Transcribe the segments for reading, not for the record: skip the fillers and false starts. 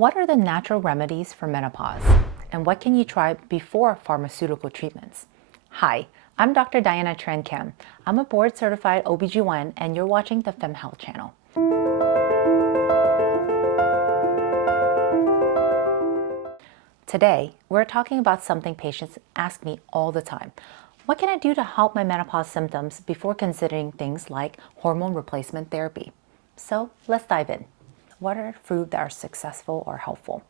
What are the natural remedies for menopause? And what can you try before pharmaceutical treatments? Hi, I'm Dr. Diana Tran Kim. I'm a board-certified OBGYN and you're watching the FemHealth channel. Today, we're talking about something patients ask me all the time. What can I do to help my menopause symptoms before considering things like hormone replacement therapy? So let's dive in. What are foods that are successful or helpful?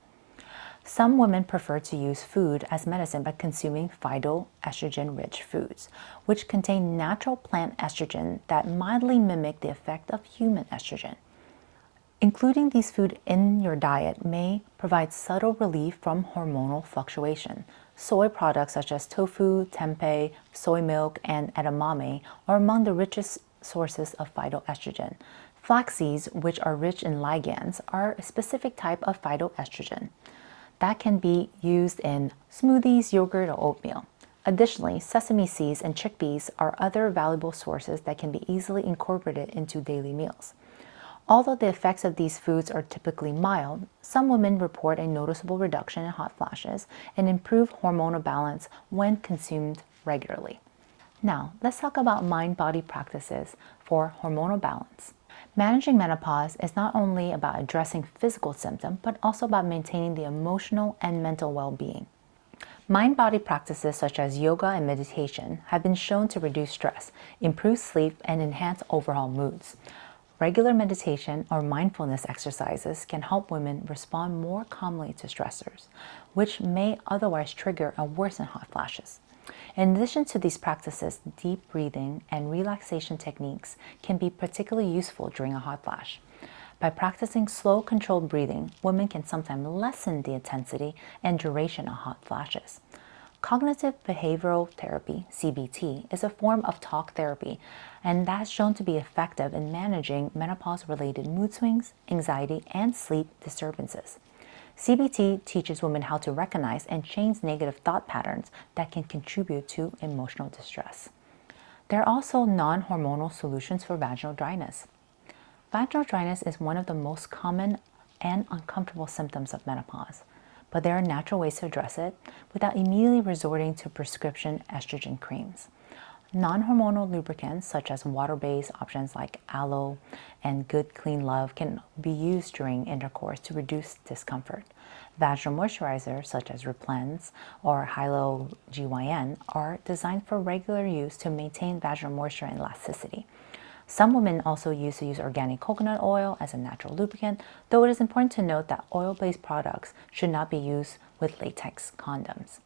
Some women prefer to use food as medicine by consuming phytoestrogen-rich foods, which contain natural plant estrogen that mildly mimic the effect of human estrogen. Including these foods in your diet may provide subtle relief from hormonal fluctuation. Soy products such as tofu, tempeh, soy milk, and edamame are among the richest sources of phytoestrogen. Flax seeds, which are rich in ligands, are a specific type of phytoestrogen that can be used in smoothies, yogurt, or oatmeal. Additionally, sesame seeds and chickpeas are other valuable sources that can be easily incorporated into daily meals. Although the effects of these foods are typically mild, some women report a noticeable reduction in hot flashes and improved hormonal balance when consumed regularly. Now, let's talk about mind-body practices for hormonal balance. Managing menopause is not only about addressing physical symptoms, but also about maintaining the emotional and mental well-being. Mind-body practices such as yoga and meditation have been shown to reduce stress, improve sleep, and enhance overall moods. Regular meditation or mindfulness exercises can help women respond more calmly to stressors, which may otherwise trigger and worsen hot flashes. In addition to these practices, deep breathing and relaxation techniques can be particularly useful during a hot flash. By practicing slow, controlled breathing, women can sometimes lessen the intensity and duration of hot flashes. Cognitive behavioral therapy, CBT, is a form of talk therapy, and that has shown to be effective in managing menopause-related mood swings, anxiety, and sleep disturbances. CBT teaches women how to recognize and change negative thought patterns that can contribute to emotional distress. There are also non-hormonal solutions for vaginal dryness. Vaginal dryness is one of the most common and uncomfortable symptoms of menopause, but there are natural ways to address it without immediately resorting to prescription estrogen creams. Non-hormonal lubricants such as water-based options like aloe and Good Clean Love can be used during intercourse to reduce discomfort. Vaginal moisturizers such as Replens or Hylo-GYN are designed for regular use to maintain vaginal moisture and elasticity. Some women also use organic coconut oil as a natural lubricant, though it is important to note that oil-based products should not be used with latex condoms.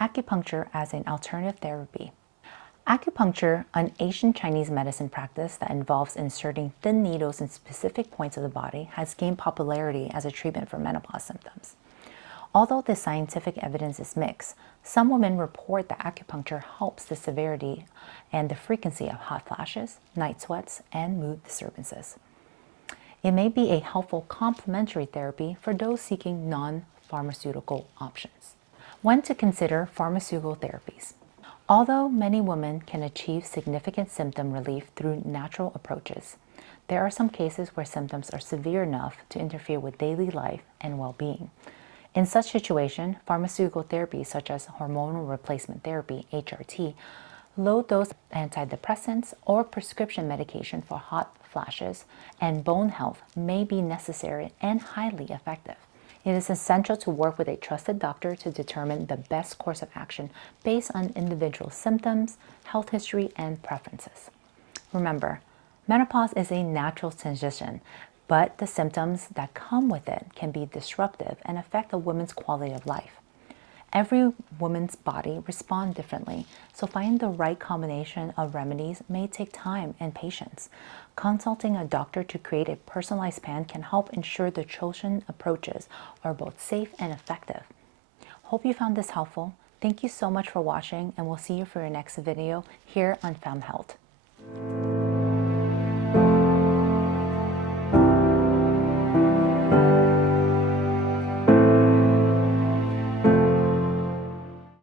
Acupuncture as an alternative therapy. Acupuncture, an ancient Chinese medicine practice that involves inserting thin needles in specific points of the body, has gained popularity as a treatment for menopause symptoms. Although the scientific evidence is mixed, some women report that acupuncture helps the severity and the frequency of hot flashes, night sweats, and mood disturbances. It may be a helpful complementary therapy for those seeking non-pharmaceutical options. When to consider pharmaceutical therapies. Although many women can achieve significant symptom relief through natural approaches, there are some cases where symptoms are severe enough to interfere with daily life and well-being. In such situation, pharmaceutical therapies such as hormonal replacement therapy, HRT, low-dose antidepressants, or prescription medication for hot flashes and bone health may be necessary and highly effective. It is essential to work with a trusted doctor to determine the best course of action based on individual symptoms, health history, and preferences. Remember, menopause is a natural transition, but the symptoms that come with it can be disruptive and affect a woman's quality of life. Every woman's body responds differently, so finding the right combination of remedies may take time and patience. Consulting a doctor to create a personalized plan can help ensure the chosen approaches are both safe and effective. Hope you found this helpful. Thank you so much for watching, and we'll see you for your next video here on FemHealth.